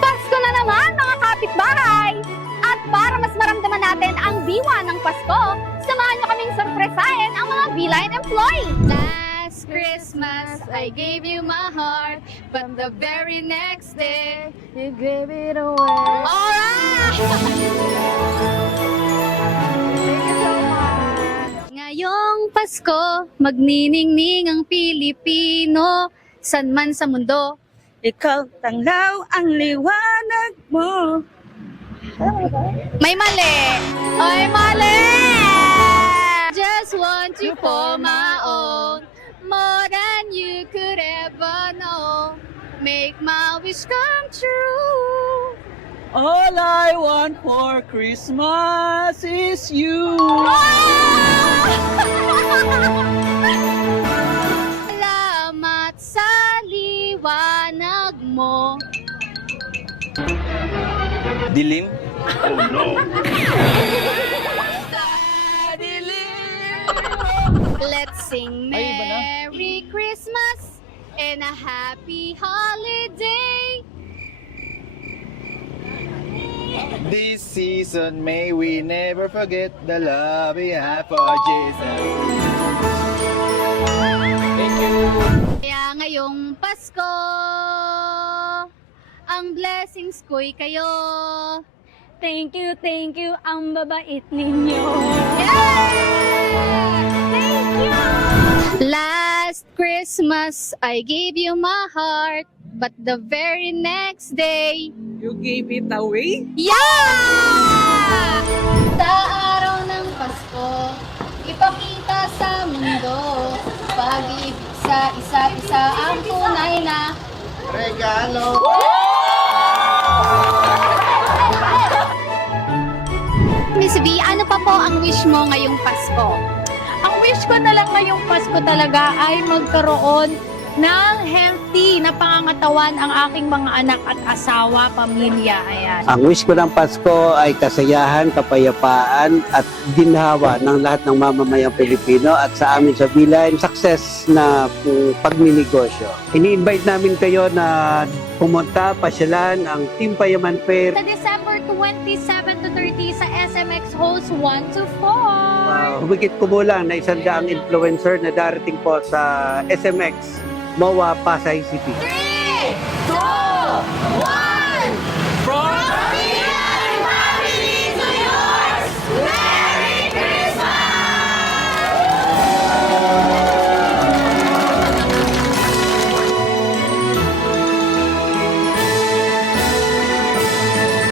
Pasko na naman mga kapitbahay! At para mas maramdaman natin ang diwa ng Pasko, samahan nyo kaming sorpresahin ang mga Beeline employee! Last Christmas, I gave you my heart, but the very next day, you gave it away. Alright! Ngayong Pasko, magniningning ang Pilipino, san man sa mundo. Ikaw tanglaw ang liwanag mo. May mali! Ay, mali! Just want you for my own, more than you could ever know. Make my wish come true. All I want for Christmas is you. Salamat sa liwanag mo. Dilim? Let's sing Ay, iba na. Merry Christmas and a Happy Holiday. This season may we never forget the love we have for Jesus. Thank you. Kaya ngayong Pasko, ang blessings ko'y kayo. Thank you, ang babait ninyo. Thank you! Last Christmas, I gave you my heart, but the very next day, You gave it away? yeah! Sa araw ng Pasko, ipakita sa mundo, pag-ibig sa isa't isa ang tunay na Regalo. Miss V, ano pa po ang wish mo ngayong Pasko? Ang wish ko na lang ngayong Pasko talaga ay magkaroon ng healthy na pangangatawan ang aking mga anak at asawa, pamilya. Ayan. Ang wish ko ng Pasko ay kasayahan, kapayapaan at ginhawa ng lahat ng mamamayang Pilipino at sa amin sa Beeline, success na pagninegosyo. Ini-invite namin kayo na pumunta, pasyalan ang Team Payaman Fair. Sa December 27 to 30 sa SMX Halls 1 to 4. Humigit kumulang na 100 influencer na darating po sa SMX, MOA, Pasay City.